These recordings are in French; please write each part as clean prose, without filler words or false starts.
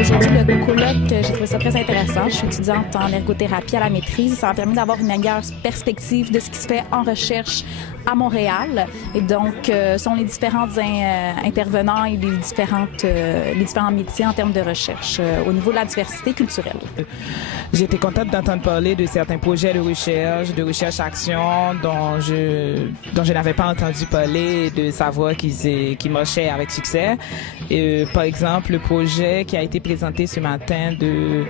Aujourd'hui, le colloque, j'ai trouvé ça très intéressant. Je suis étudiante en ergothérapie à la maîtrise. Ça m'a permis d'avoir une meilleure perspective de ce qui se fait en recherche à Montréal. Et donc, sont les différents intervenants et les différents métiers en termes de recherche au niveau de la diversité culturelle. J'étais contente d'entendre parler de certains projets de recherche-action dont je n'avais pas entendu parler, de savoir qu'ils marchaient avec succès. Par exemple, le projet qui a été présenté ce matin de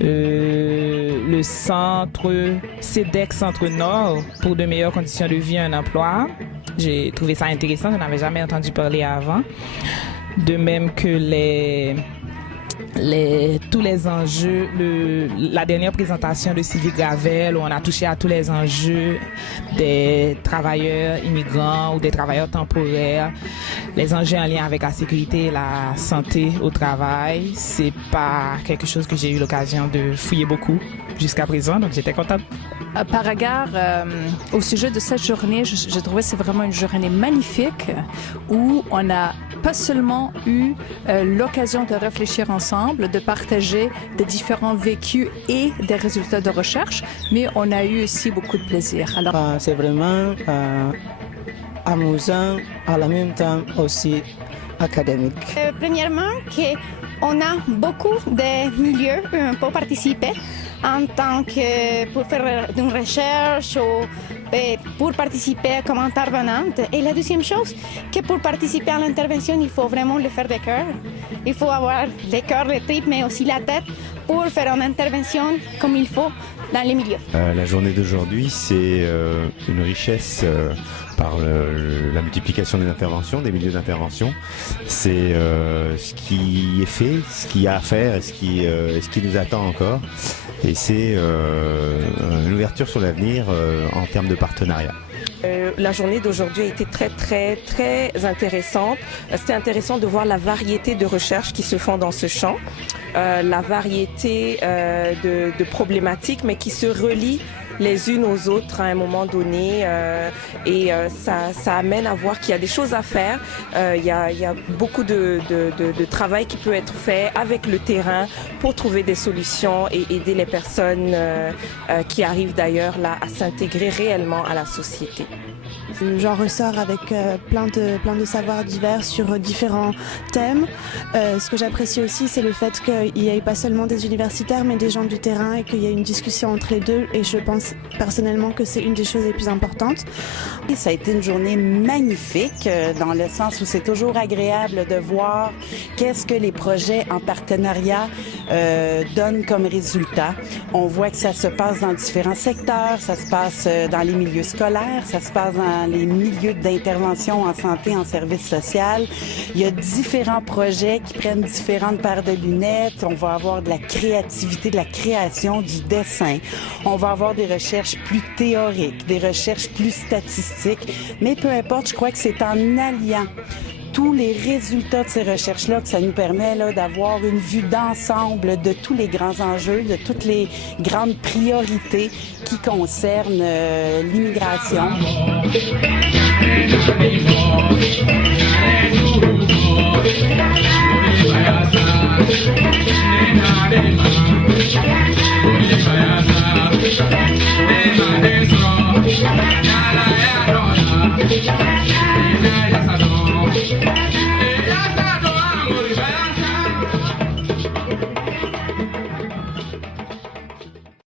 le centre CEDEC Centre-Nord pour de meilleures conditions de vie et un emploi. J'ai trouvé ça intéressant, je n'avais jamais entendu parler avant. De même que tous les enjeux, la dernière présentation de Sylvie Gravel où on a touché à tous les enjeux des travailleurs immigrants ou des travailleurs temporaires, les enjeux en lien avec la sécurité et la santé au travail, c'est pas quelque chose que j'ai eu l'occasion de fouiller beaucoup jusqu'à présent, donc j'étais contente. Par égard au sujet de cette journée, je trouvais que c'est vraiment une journée magnifique où on a pas seulement eu l'occasion de réfléchir ensemble, de partager des différents vécus et des résultats de recherche, mais on a eu aussi beaucoup de plaisir. Alors, c'est vraiment amusant, en même temps aussi académique. Premièrement, on a beaucoup de milieux pour participer en tant que pour faire une recherche ou pour participer comme intervenante. Et la deuxième chose, que pour participer à l'intervention, il faut vraiment le faire de cœur. Il faut avoir le cœur, les tripes, mais aussi la tête pour faire une intervention comme il faut dans les milieux. La journée d'aujourd'hui, c'est une richesse par la multiplication des interventions, des milieux d'intervention. C'est ce qui est fait, ce qu'il y a à faire et ce qui nous attend encore. Et c'est une ouverture sur l'avenir en termes de partenariat. La journée d'aujourd'hui a été très intéressante. C'était intéressant de voir la variété de recherches qui se font dans ce champ, la variété de problématiques, mais qui se relient les unes aux autres à un moment donné ça amène à voir qu'il y a des choses à faire. Il y a beaucoup de travail qui peut être fait avec le terrain pour trouver des solutions et aider les personnes qui arrivent d'ailleurs là à s'intégrer réellement à la société. J'en ressors avec plein de savoirs divers sur différents thèmes. Ce que j'apprécie aussi, c'est le fait qu'il n'y ait pas seulement des universitaires, mais des gens du terrain et qu'il y ait une discussion entre les deux. Et je pense personnellement que c'est une des choses les plus importantes. Ça a été une journée magnifique dans le sens où c'est toujours agréable de voir qu'est-ce que les projets en partenariat donnent comme résultat. On voit que ça se passe dans différents secteurs, ça se passe dans les milieux scolaires, ça se passe dans les milieux d'intervention en santé, en service social. Il y a différents projets qui prennent différentes paires de lunettes. On va avoir de la créativité, de la création, du dessin. On va avoir des recherches plus théoriques, des recherches plus statistiques. Mais peu importe, je crois que c'est en alliant tous les résultats de ces recherches-là que ça nous permet là, d'avoir une vue d'ensemble de tous les grands enjeux, de toutes les grandes priorités qui concernent l'immigration. Hey,